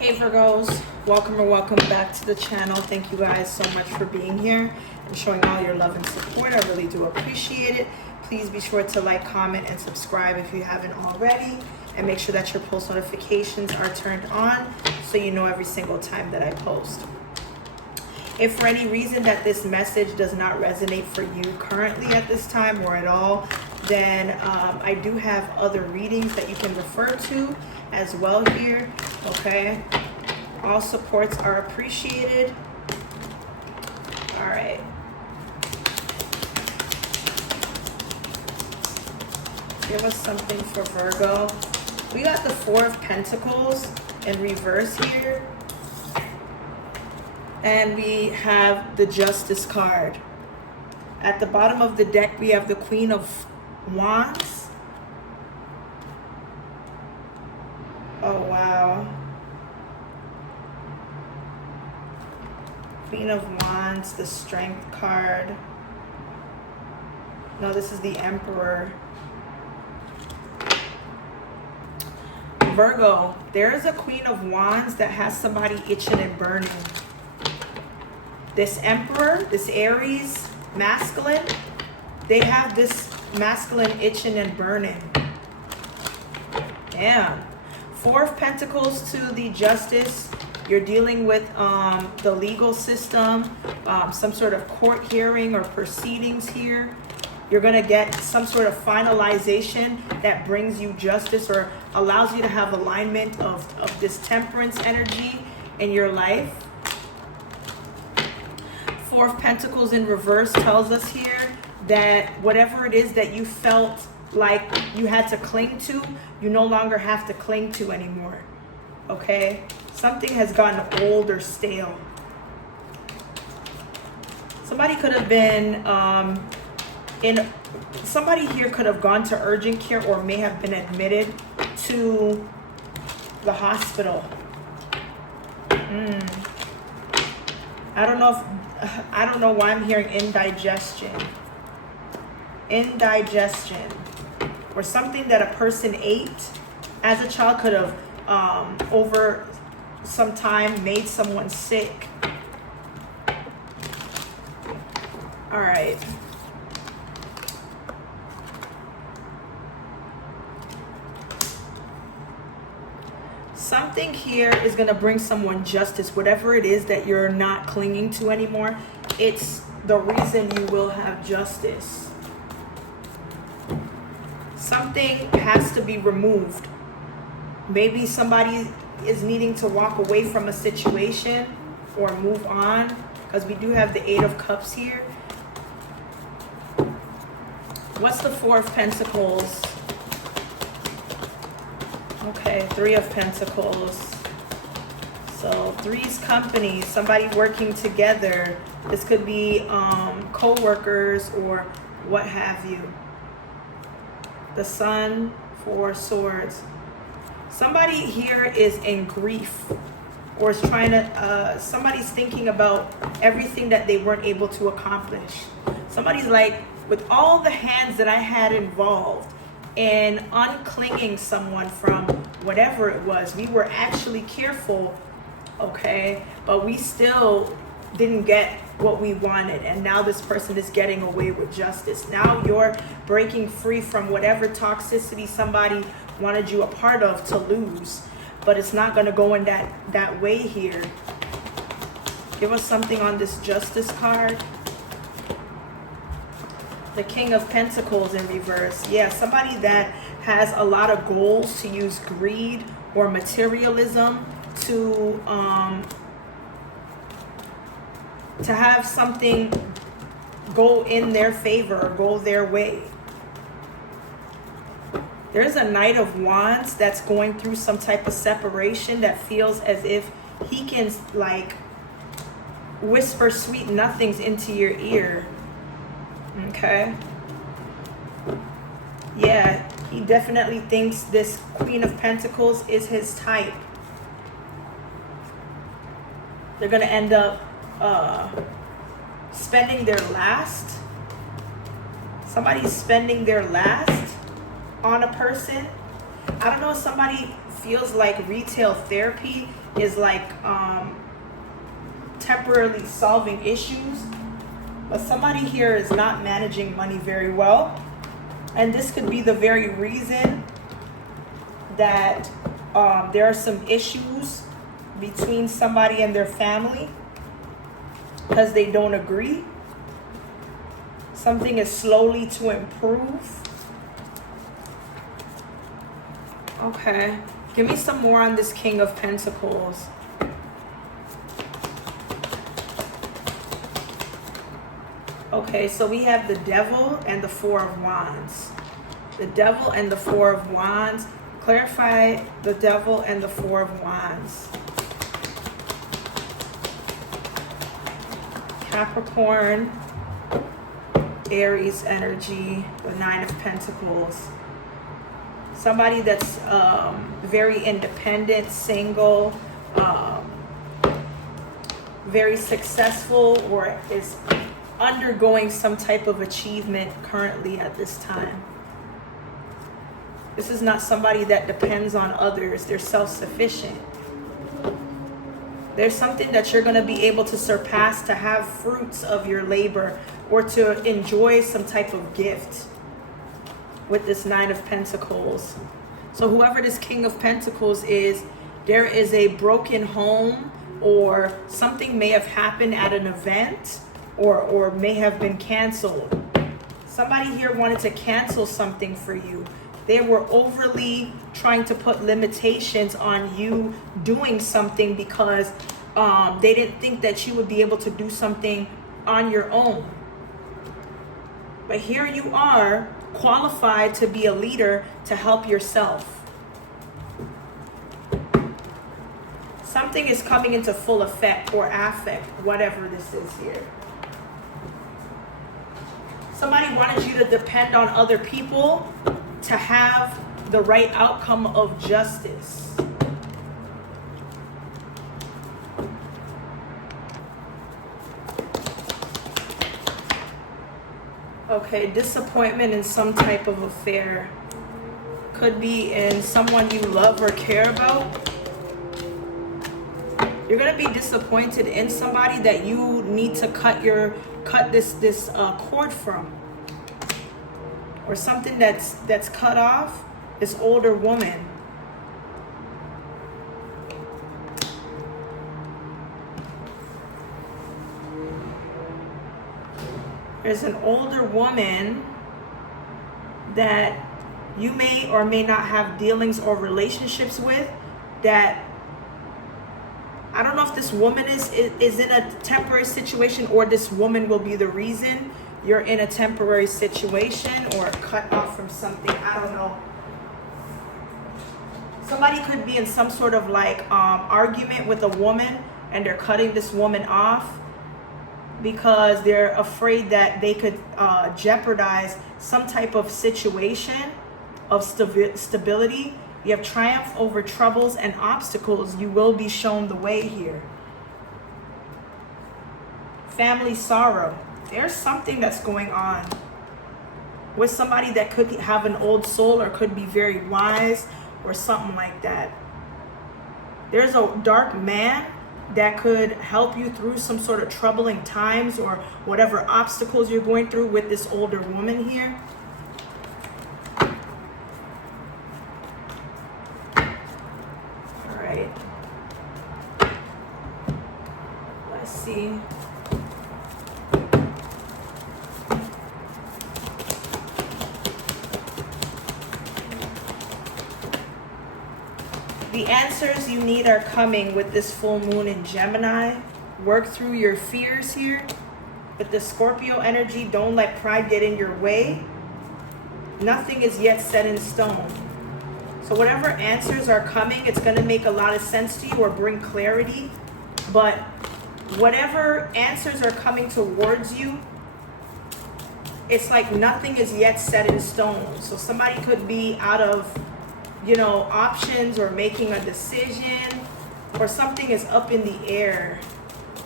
Hey Virgos, welcome or welcome back to the channel. Thank you guys so much for being here and showing all your love and support. I really do appreciate it. Please be sure to like, comment, and subscribe if you haven't already. And make sure that your post notifications are turned on so you know every single time that I post. If for any reason that this message does not resonate for you currently at this time or at all, then I do have other readings that you can refer to as well here, okay? All supports are appreciated. All right. Give us something for Virgo. We got the Four of Pentacles in reverse here. And we have the Justice card. At the bottom of the deck, we have the Queen of Wands. Oh, wow. Queen of Wands, the Strength card. No, this is the Emperor. Virgo, there is a Queen of Wands that has somebody itching and burning. This Emperor, this Aries, masculine, they have this masculine itching and burning. Damn. Four of Pentacles to the Justice. You're dealing with the legal system, some sort of court hearing or proceedings here. You're going to get some sort of finalization that brings you justice or allows you to have alignment of this temperance energy in your life. Four of Pentacles in reverse tells us here that whatever it is that you felt like you had to cling to, you no longer have to cling to anymore. Okay? Something has gotten old or stale. Somebody could have been somebody here could have gone to urgent care or may have been admitted to the hospital. I don't know why I'm hearing indigestion. Indigestion. Or something that a person ate as a child could have over some time made someone sick. All right. Something here is going to bring someone justice. Whatever it is that you're not clinging to anymore, it's the reason you will have justice. Something has to be removed. Maybe somebody is needing to walk away from a situation or move on, because we do have the Eight of Cups here. What's the Four of Pentacles? Okay, Three of Pentacles. So Three's company, somebody working together. This could be co-workers or what have you. The Sun, Four Swords. Somebody here is in grief or is trying to, somebody's thinking about everything that they weren't able to accomplish. Somebody's like, with all the hands that I had involved in unclinging someone from whatever it was, we were actually careful, okay, but we still didn't get what we wanted, and now this person is getting away with justice. Now you're breaking free from whatever toxicity somebody wanted you a part of to lose, but it's not going to go in that way here. Give us something on this Justice card. The King of Pentacles in reverse. Yeah, somebody that has a lot of goals to use greed or materialism to have something go in their favor or go their way. There's a Knight of Wands that's going through some type of separation that feels as if he can like whisper sweet nothings into your ear. Okay. Yeah, he definitely thinks this Queen of Pentacles is his type. They're going to end up spending their last. Somebody's spending their last on a person. I don't know, somebody feels like retail therapy is like temporarily solving issues. But somebody here is not managing money very well. And this could be the very reason that there are some issues between somebody and their family because they don't agree. Something is slowly to improve. Okay, give me some more on this King of Pentacles. Okay, so we have the Devil and the Four of Wands. The Devil and the Four of Wands. Clarify the Devil and the Four of Wands. Capricorn, Aries energy, the Nine of Pentacles. Somebody that's very independent, single, very successful, or is undergoing some type of achievement currently at this time. This is not somebody that depends on others. They're self-sufficient. There's something that you're going to be able to surpass, to have fruits of your labor, or to enjoy some type of gift with this Nine of Pentacles. So whoever this King of Pentacles is, there is a broken home, or something may have happened at an event, or may have been canceled. Somebody here wanted to cancel something for you. They were overly trying to put limitations on you doing something because they didn't think that you would be able to do something on your own. But here you are, qualified to be a leader, to help yourself. Something is coming into full effect or affect, whatever this is here. Somebody wanted you to depend on other people to have the right outcome of justice. Okay, disappointment in some type of affair. Could be in someone you love or care about. You're gonna be disappointed in somebody that you need to cut this cord from, or something that's cut off. This older woman. There's an older woman that you may or may not have dealings or relationships with, that I don't know if this woman is in a temporary situation, or this woman will be the reason you're in a temporary situation or cut off from something. I don't know. Somebody could be in some sort of like argument with a woman, and they're cutting this woman off because they're afraid that they could jeopardize some type of situation of stability. You have triumph over troubles and obstacles. You will be shown the way here. Family sorrow. There's something that's going on with somebody that could have an old soul, or could be very wise, or something like that. There's a dark man that could help you through some sort of troubling times, or whatever obstacles you're going through with this older woman here. Let's see. The answers you need are coming with this full moon in Gemini. Work through your fears here. With the Scorpio energy, don't let pride get in your way. Nothing is yet set in stone. So whatever answers are coming, it's going to make a lot of sense to you, or bring clarity. But whatever answers are coming towards you, it's like nothing is yet set in stone. So somebody could be out of, options, or making a decision, or something is up in the air.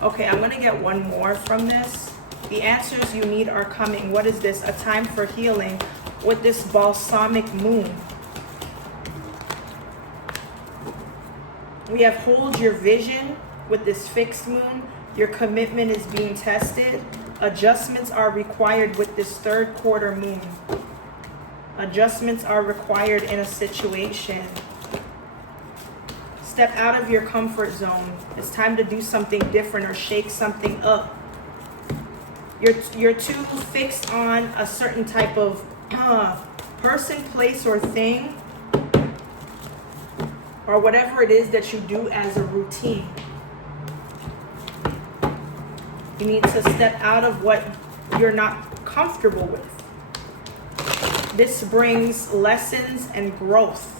Okay, I'm going to get one more from this. The answers you need are coming. What is this? A time for healing with this balsamic moon. We have hold your vision with this fixed moon. Your commitment is being tested. Adjustments are required with this third quarter moon. Adjustments are required in a situation. Step out of your comfort zone. It's time to do something different or shake something up. You're too fixed on a certain type of person, place, or thing, or whatever it is that you do as a routine. You need to step out of what you're not comfortable with. This brings lessons and growth.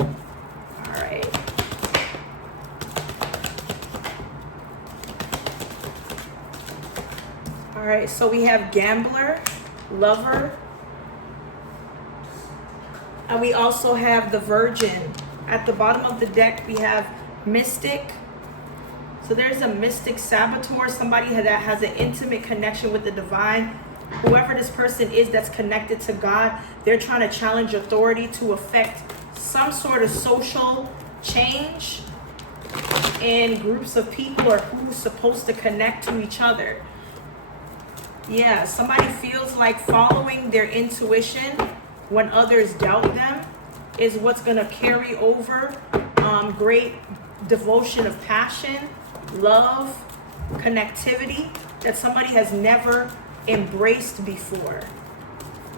All right. All right, so we have gambler, lover, and we also have the virgin. At the bottom of the deck, we have mystic. So there's a mystic saboteur, somebody that has an intimate connection with the divine. Whoever this person is that's connected to God, they're trying to challenge authority to affect some sort of social change in groups of people or who's supposed to connect to each other. Yeah, somebody feels like following their intuition when others doubt them is what's going to carry over great devotion of passion, love, connectivity that somebody has never embraced before.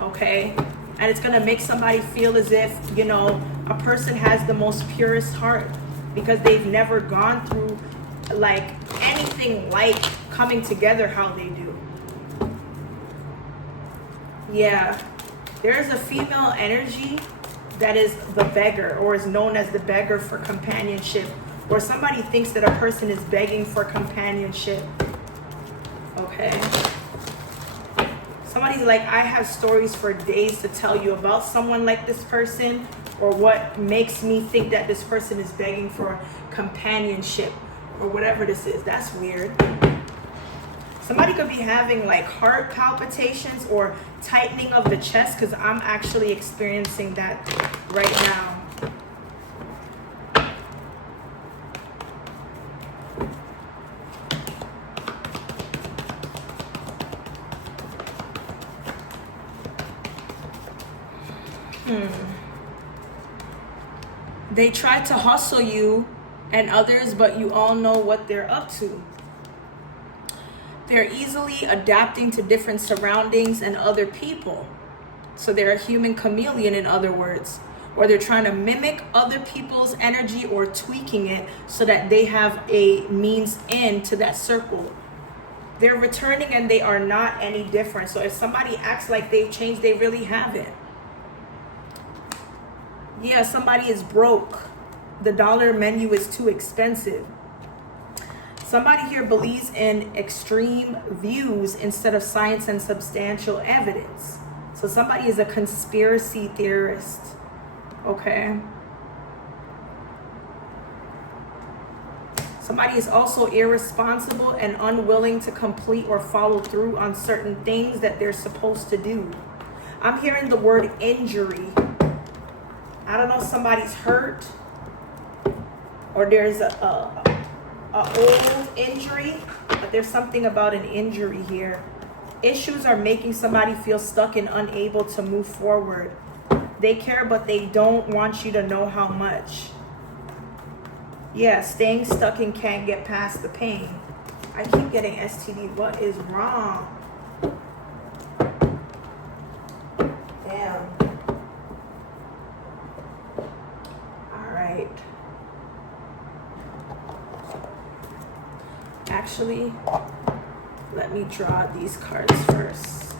Okay? And it's going to make somebody feel as if, you know, a person has the most purest heart because they've never gone through like anything like coming together how they do. Yeah. There's a female energy that is the beggar, or is known as the beggar for companionship, or somebody thinks that a person is begging for companionship. Okay. Somebody's like, I have stories for days to tell you about someone like this person, or what makes me think that this person is begging for companionship, or whatever this is. That's weird. Somebody could be having like heart palpitations or tightening of the chest, because I'm actually experiencing that right now. They try to hustle you and others, but you all know what they're up to. They're easily adapting to different surroundings and other people. So they're a human chameleon, in other words. Or they're trying to mimic other people's energy or tweaking it so that they have a means into that circle. They're returning and they are not any different. So if somebody acts like they've changed, they really haven't. Yeah, somebody is broke. The dollar menu is too expensive. Somebody here believes in extreme views instead of science and substantial evidence. So somebody is a conspiracy theorist. Okay. Somebody is also irresponsible and unwilling to complete or follow through on certain things that they're supposed to do. I'm hearing the word injury. I don't know, somebody's hurt, or there's a old injury, but there's something about an injury here. Issues are making somebody feel stuck and unable to move forward. They care, but they don't want you to know how much. Yeah, staying stuck and can't get past the pain. I keep getting STD. What is wrong? Damn. All right. Actually, let me draw these cards first.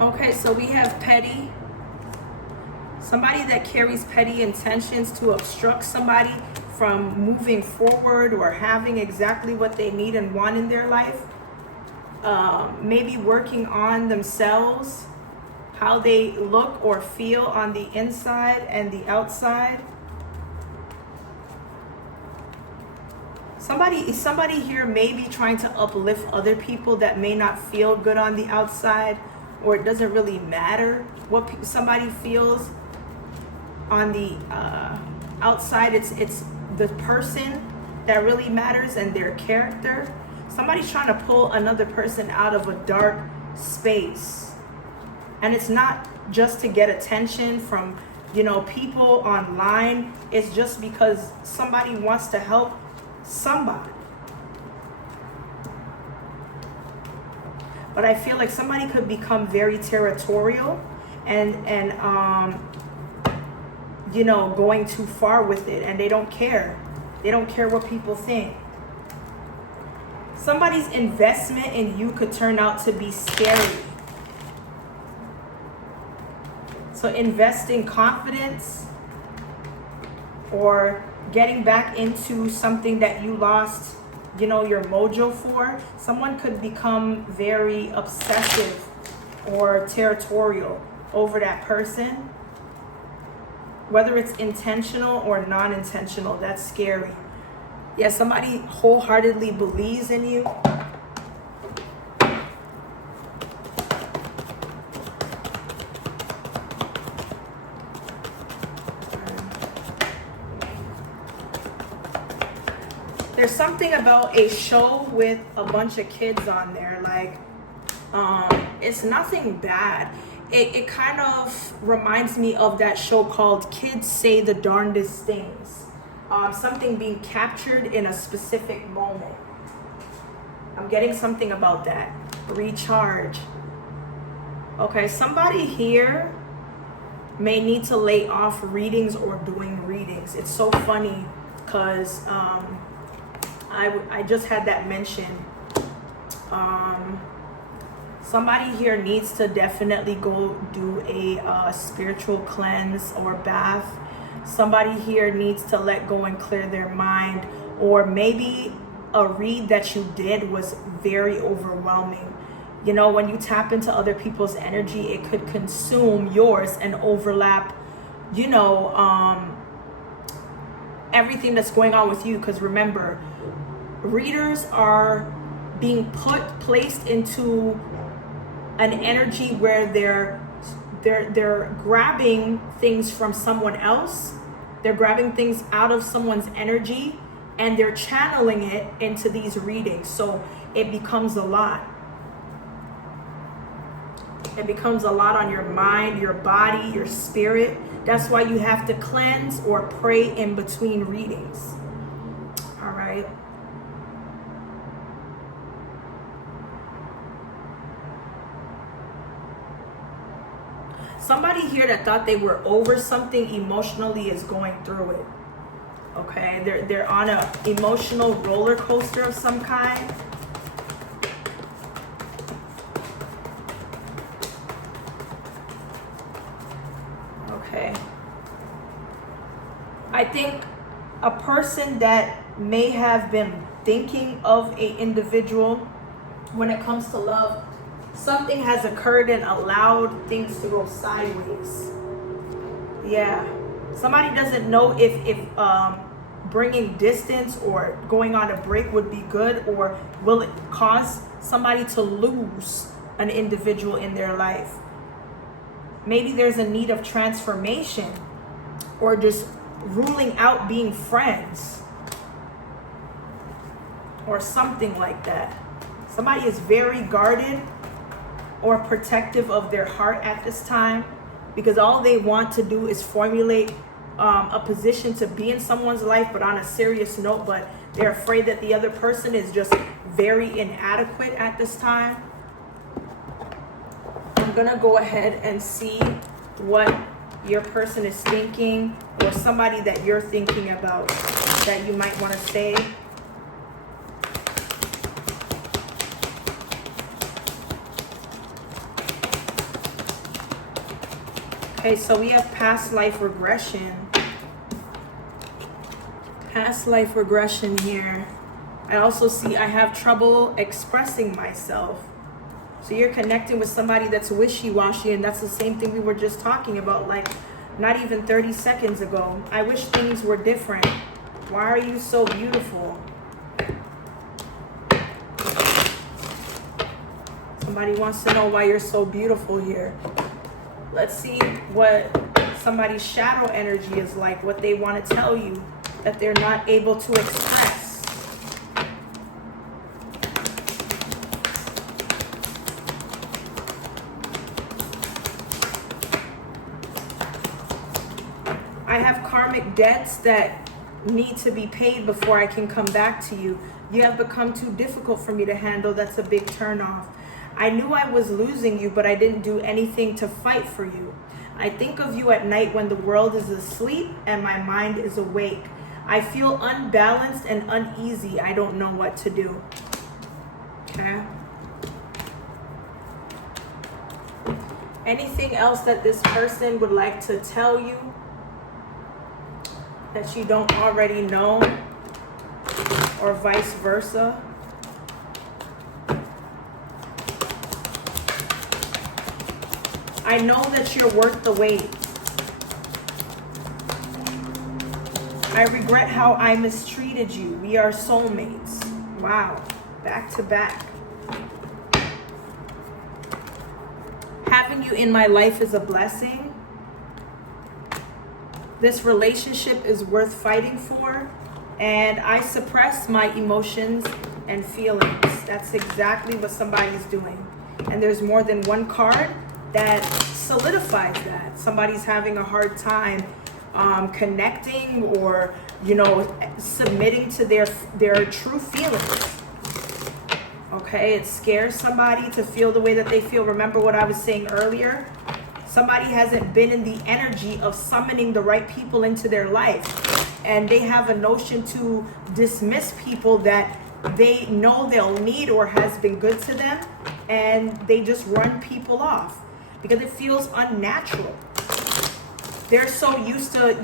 Okay, so we have petty. Somebody that carries petty intentions to obstruct somebody from moving forward or having exactly what they need and want in their life. Maybe working on themselves, how they look or feel on the inside and the outside. Somebody here may be trying to uplift other people that may not feel good on the outside, or it doesn't really matter what somebody feels on the outside. It's the person that really matters and their character. Somebody's trying to pull another person out of a dark space, and it's not just to get attention from people online. It's just because somebody wants to help somebody. But I feel like somebody could become very territorial and going too far with it, and they don't care. They don't care what people think. Somebody's investment in you could turn out to be scary. So invest in confidence, or getting back into something that you lost, your mojo for. Someone could become very obsessive or territorial over that person. Whether it's intentional or non-intentional, that's scary. Yeah, somebody wholeheartedly believes in you. There's something about a show with a bunch of kids on there. Like, it's nothing bad. It kind of reminds me of that show called Kids Say the Darndest Things. Something being captured in a specific moment. I'm getting something about that. Recharge. Okay, somebody here may need to lay off readings or doing readings. It's so funny because I just had that mention. Somebody here needs to definitely go do a spiritual cleanse or bath. Somebody here needs to let go and clear their mind, or maybe a read that you did was very overwhelming. When you tap into other people's energy, it could consume yours and overlap, everything that's going on with you. Because remember, readers are being placed into an energy where they're grabbing things from someone else. They're grabbing things out of someone's energy, and they're channeling it into these readings. So it becomes a lot. It becomes a lot on your mind, your body, your spirit. That's why you have to cleanse or pray in between readings. All right. Somebody here that thought they were over something emotionally is going through it. Okay, they're on an emotional roller coaster of some kind. Okay. I think a person that may have been thinking of a individual when it comes to love, something has occurred and allowed things to go sideways. Yeah. Somebody doesn't know if bringing distance or going on a break would be good, or will it cause somebody to lose an individual in their life. Maybe there's a need of transformation, or just ruling out being friends, or something like that. Somebody is very guarded or protective of their heart at this time, because all they want to do is formulate a position to be in someone's life, but on a serious note, but they're afraid that the other person is just very inadequate at this time. I'm gonna go ahead and see what your person is thinking, or somebody that you're thinking about that you might want to say. Okay, so we have past life regression. Past life regression here. I also see I have trouble expressing myself. So you're connecting with somebody that's wishy-washy, and that's the same thing we were just talking about, like not even 30 seconds ago. I wish things were different. Why are you so beautiful? Somebody wants to know why you're so beautiful here. Let's see what somebody's shadow energy is like, what they want to tell you that they're not able to express. I have karmic debts that need to be paid before I can come back to you. You have become too difficult for me to handle. That's a big turnoff. I knew I was losing you, but I didn't do anything to fight for you. I think of you at night when the world is asleep and my mind is awake. I feel unbalanced and uneasy. I don't know what to do. Okay. Anything else that this person would like to tell you that you don't already know, or vice versa? I know that you're worth the wait. I regret how I mistreated you. We are soulmates. Wow. Back to back. Having you in my life is a blessing. This relationship is worth fighting for, and I suppress my emotions and feelings. That's exactly what somebody's doing. And there's more than one card that solidifies that. Somebody's having a hard time connecting or, submitting to their true feelings. Okay, it scares somebody to feel the way that they feel. Remember what I was saying earlier? Somebody hasn't been in the energy of summoning the right people into their life. And they have a notion to dismiss people that they know they'll need or has been good to them. And they just run people off because it feels unnatural. They're so used to,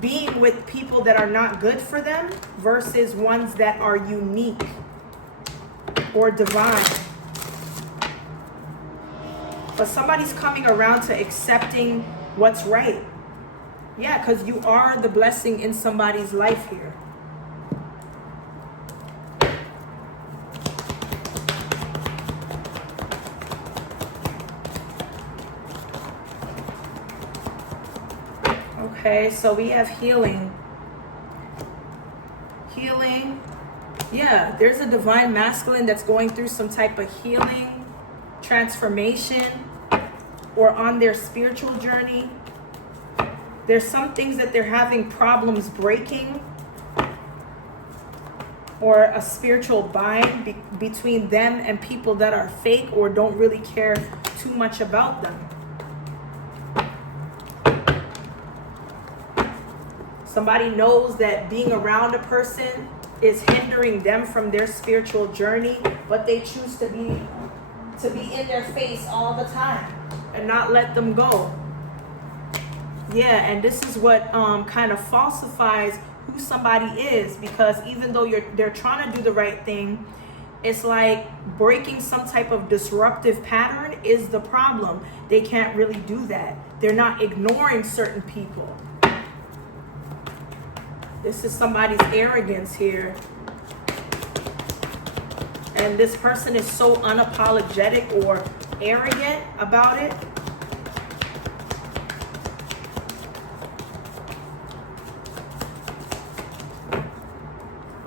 being with people that are not good for them versus ones that are unique or divine. But somebody's coming around to accepting what's right. Yeah, because you are the blessing in somebody's life here. Okay, so we have healing. Healing. Yeah, there's a divine masculine that's going through some type of healing, transformation, or on their spiritual journey. There's some things that they're having problems breaking, or a spiritual bind between them and people that are fake or don't really care too much about them. Somebody knows that being around a person is hindering them from their spiritual journey, but they choose to be in their face all the time and not let them go. Yeah, and this is what kind of falsifies who somebody is, because even though they're trying to do the right thing, it's like breaking some type of disruptive pattern is the problem. They can't really do that. They're not ignoring certain people. This is somebody's arrogance here. And this person is so unapologetic or arrogant about it.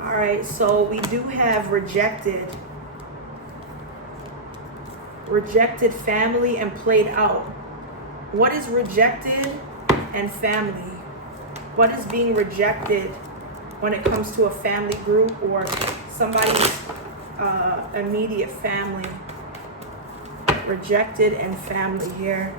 All right, so we do have rejected. Rejected family and played out. What is rejected and family? What is being rejected when it comes to a family group or somebody's immediate family? Rejected and family here.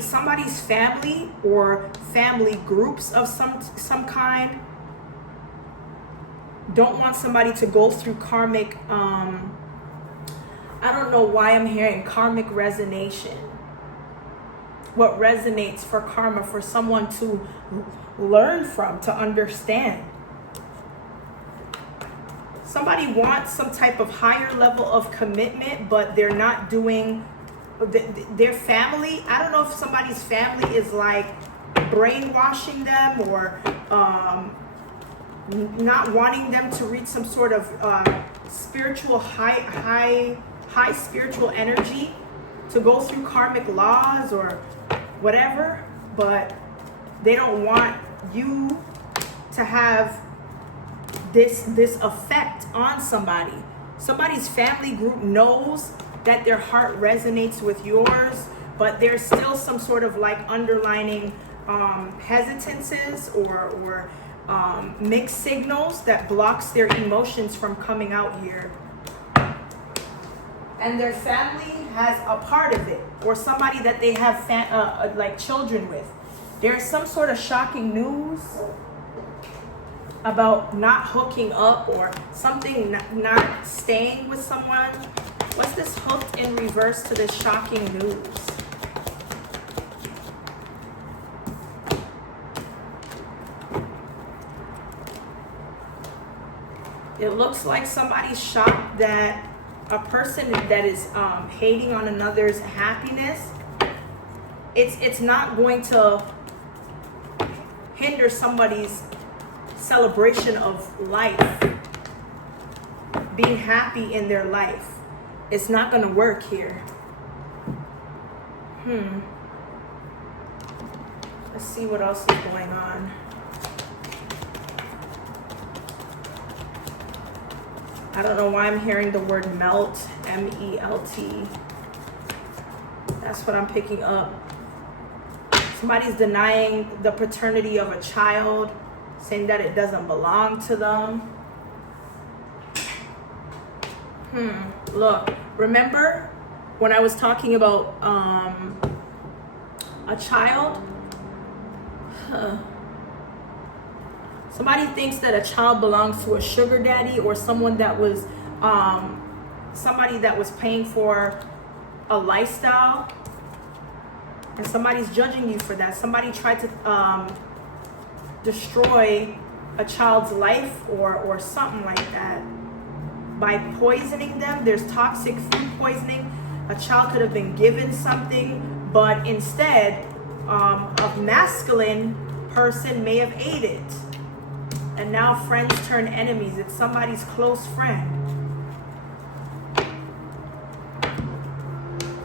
Somebody's family or family groups of some kind don't want somebody to go through karmic, I don't know why I'm hearing karmic resonance. What resonates for karma, for someone to learn from, to understand. Somebody wants some type of higher level of commitment, but they're not doing, their family, I don't know if somebody's family is like brainwashing them or not wanting them to reach some sort of spiritual high spiritual energy, to go through karmic laws or whatever, but they don't want you to have this effect on somebody. Somebody's family group knows that their heart resonates with yours, but there's still some sort of like underlining hesitances or mixed signals that blocks their emotions from coming out here. And their family has a part of it, or somebody that they have like children with. There's some sort of shocking news about not hooking up or something, not staying with someone. What's this hooked in reverse to this shocking news? It looks like somebody's shocked that a person that is hating on another's happiness, it's not going to hinder somebody's celebration of life, being happy in their life. It's not going to work here. Let's see what else is going on. I don't know why I'm hearing the word melt, M-E-L-T. That's what I'm picking up. Somebody's denying the paternity of a child, saying that it doesn't belong to them. Look, remember when I was talking about a child? Somebody thinks that a child belongs to a sugar daddy or someone that was, somebody that was paying for a lifestyle, and somebody's judging you for that. Somebody tried to destroy a child's life or something like that by poisoning them. There's toxic food poisoning. A child could have been given something, but instead, a masculine person may have ate it. And now friends turn enemies. It's somebody's close friend.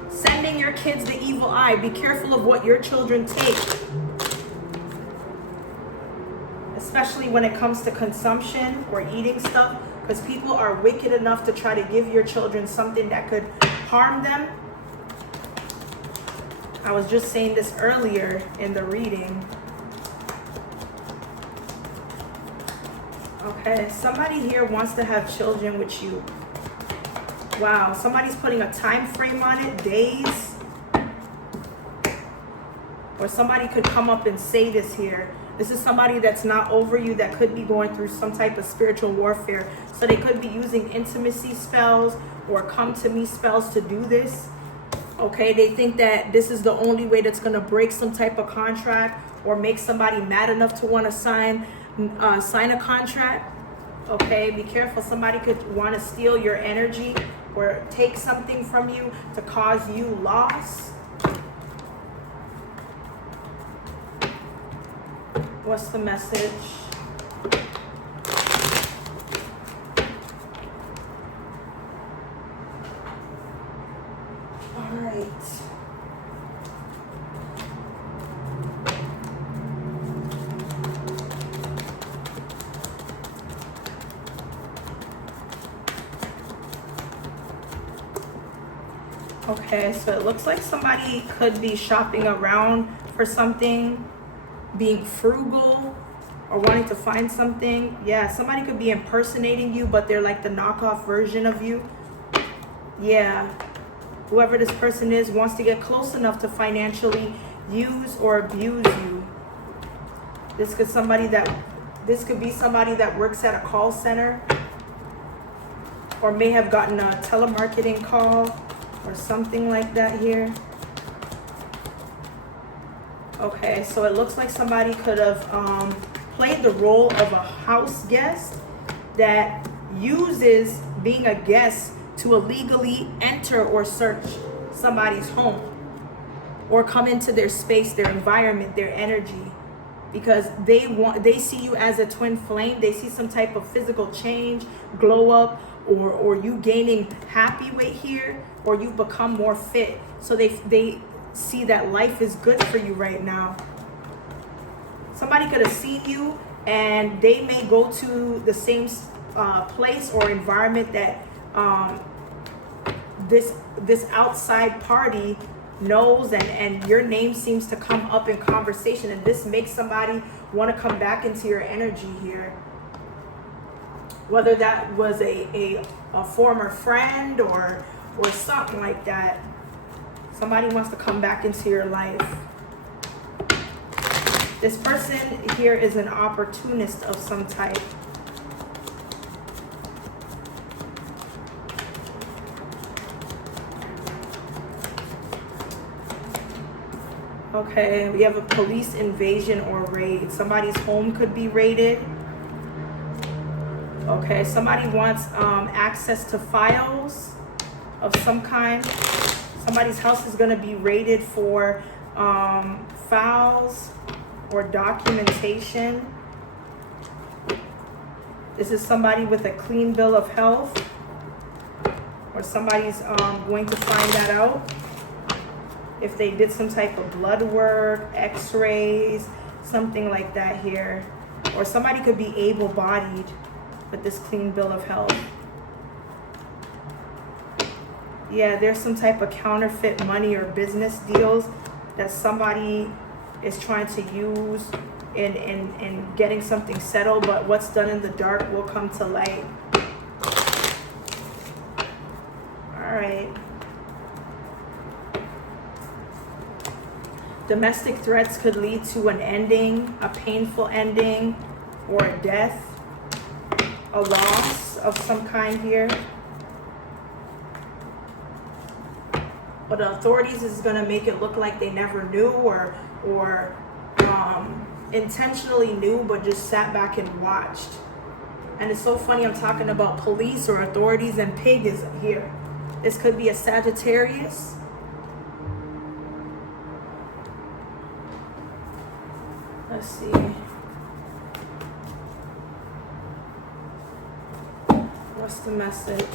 Sending your kids the evil eye. Be careful of what your children take. Especially when it comes to consumption or eating stuff. Because people are wicked enough to try to give your children something that could harm them. I was just saying this earlier in the reading. Okay, somebody here wants to have children with you. Wow, somebody's putting a time frame on it, days. Or somebody could come up and say this here. This is somebody that's not over you, that could be going through some type of spiritual warfare. So they could be using intimacy spells or come to me spells to do this. Okay, they think that this is the only way that's going to break some type of contract or make somebody mad enough to want to sign a contract. Okay, be careful. Somebody could want to steal your energy or take something from you to cause you loss. What's the message? All right. Okay, so it looks like somebody could be shopping around for something, being frugal, or wanting to find something. Yeah, somebody could be impersonating you, but they're like the knockoff version of you. Yeah, whoever this person is wants to get close enough to financially use or abuse you. This could somebody that This could be somebody that works at a call center or may have gotten a telemarketing call or something like that here. Okay, so it looks like somebody could have played the role of a house guest that uses being a guest to illegally enter or search somebody's home or come into their space, their environment, their energy, because they see you as a twin flame. They see some type of physical change, glow up, or you gaining happy weight here, or you become more fit. So they see that life is good for you right now. Somebody could have seen you and they may go to the same place or environment that this outside party knows, and your name seems to come up in conversation, and this makes somebody want to come back into your energy here. Whether that was a former friend or something like that. Somebody wants to come back into your life. This person here is an opportunist of some type. Okay, we have a police invasion or raid. Somebody's home could be raided. Okay, somebody wants access to files of some kind. Somebody's house is going to be raided for files or documentation. This is somebody with a clean bill of health, or somebody's going to find that out. If they did some type of blood work, x-rays, something like that here. Or somebody could be able-bodied with this clean bill of health. Yeah, there's some type of counterfeit money or business deals that somebody is trying to use in getting something settled, but what's done in the dark will come to light. All right. Domestic threats could lead to an ending, a painful ending, or a death, a loss of some kind here. But the authorities is going to make it look like they never knew or intentionally knew but just sat back and watched. And it's so funny, I'm talking about police or authorities and pig is here. This could be a Sagittarius. Let's see. What's the message?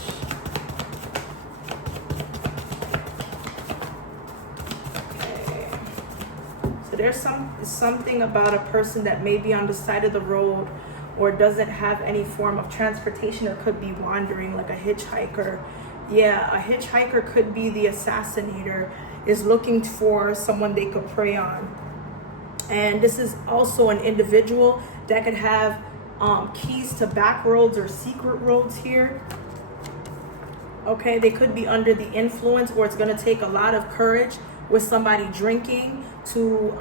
Okay. So there's something about a person that may be on the side of the road or doesn't have any form of transportation or could be wandering, like a hitchhiker. Yeah, a hitchhiker could be the assassinator, is looking for someone they could prey on. And this is also an individual that could have keys to back roads or secret roads here. Okay, they could be under the influence, or it's going to take a lot of courage with somebody drinking to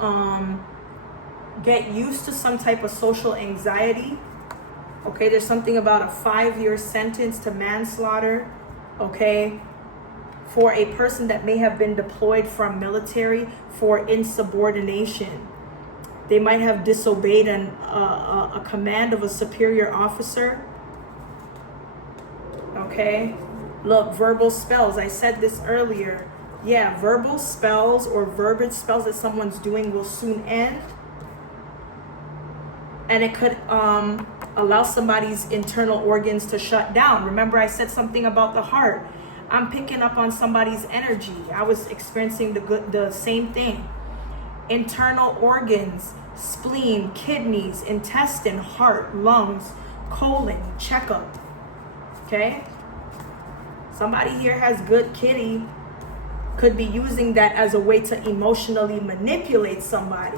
get used to some type of social anxiety. Okay, there's something about a 5-year sentence to manslaughter. Okay, for a person that may have been deployed from military for insubordination. They might have disobeyed a command of a superior officer. Okay. Look, verbal spells. I said this earlier. Yeah, verbal spells or verbiage spells that someone's doing will soon end. And it could allow somebody's internal organs to shut down. Remember, I said something about the heart. I'm picking up on somebody's energy. I was experiencing the same thing. Internal organs, spleen, kidneys, intestine, heart, lungs, colon, checkup. Okay? Somebody here has good kitty, could be using that as a way to emotionally manipulate somebody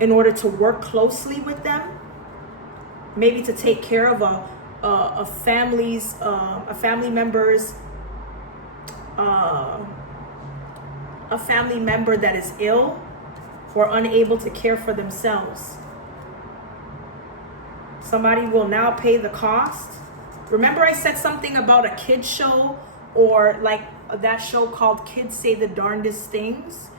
in order to work closely with them. Maybe to take care of a family member that is ill or unable to care for themselves. Somebody will now pay the cost. Remember I said something about a kid's show, or like that show called Kids Say the Darndest Things?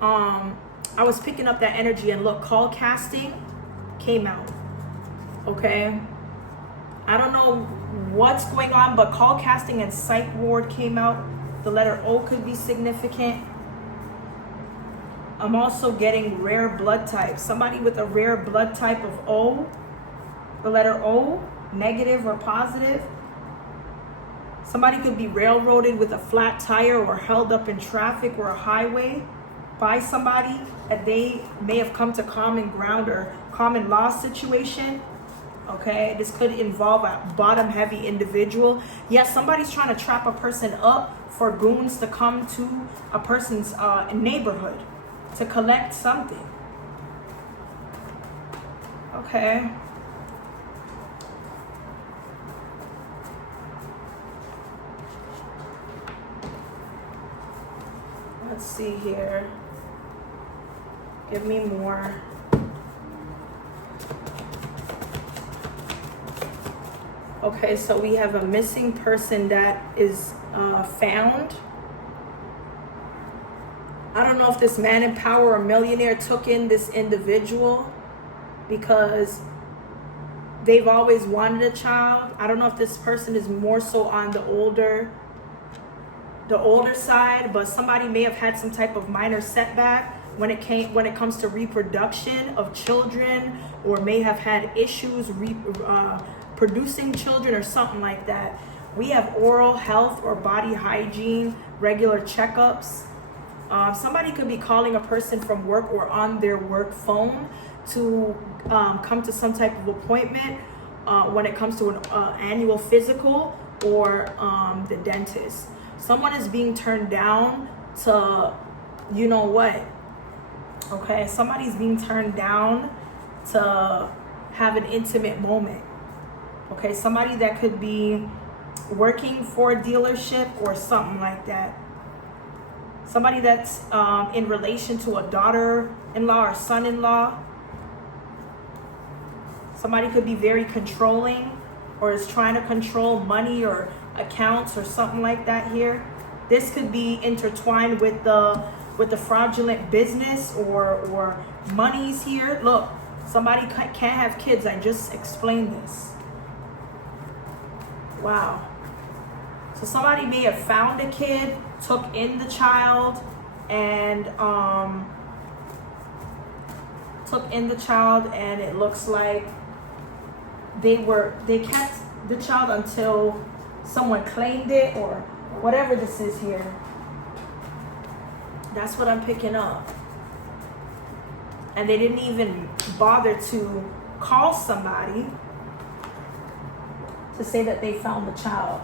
I was picking up that energy, and look, call casting came out. Okay, I don't know what's going on, but call casting and psych ward came out. The letter O could be significant. I'm also getting rare blood type. Somebody with a rare blood type of O, the letter O, negative or positive. Somebody could be railroaded with a flat tire or held up in traffic or a highway by somebody that they may have come to common ground or common law situation. Okay, this could involve a bottom heavy individual. Yes, somebody's trying to trap a person up for goons to come to a person's neighborhood to collect something. Okay. Let's see here. Give me more. Okay, so we have a missing person that is found. I don't know if this man in power or millionaire took in this individual because they've always wanted a child. I don't know if this person is more so on the older side, but somebody may have had some type of minor setback when it comes to reproduction of children, or may have had issues producing children or something like that. We have oral health or body hygiene, regular checkups. Somebody could be calling a person from work or on their work phone to come to some type of appointment when it comes to an annual physical or the dentist. Someone is being turned down to, you know what? Okay, somebody's being turned down to have an intimate moment. Okay, somebody that could be working for a dealership or something like that. Somebody that's in relation to a daughter-in-law or son-in-law. Somebody could be very controlling or is trying to control money or accounts or something like that here. This could be intertwined with the fraudulent business or monies here. Look, somebody can't have kids. I just explained this. Wow. So somebody may have found a kid, took in the child, and it looks like they kept the child until someone claimed it or whatever this is here. That's what I'm picking up. And they didn't even bother to call somebody to say that they found the child.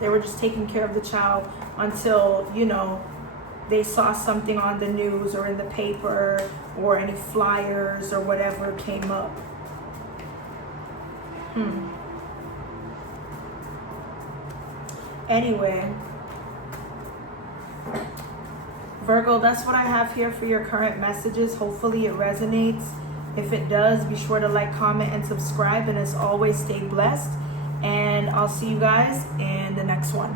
They were just taking care of the child until, you know, they saw something on the news or in the paper or any flyers or whatever came up. Anyway, Virgo, that's what I have here for your current messages. Hopefully it resonates. If it does, be sure to like, comment, and subscribe. And as always, stay blessed. And I'll see you guys in the next one.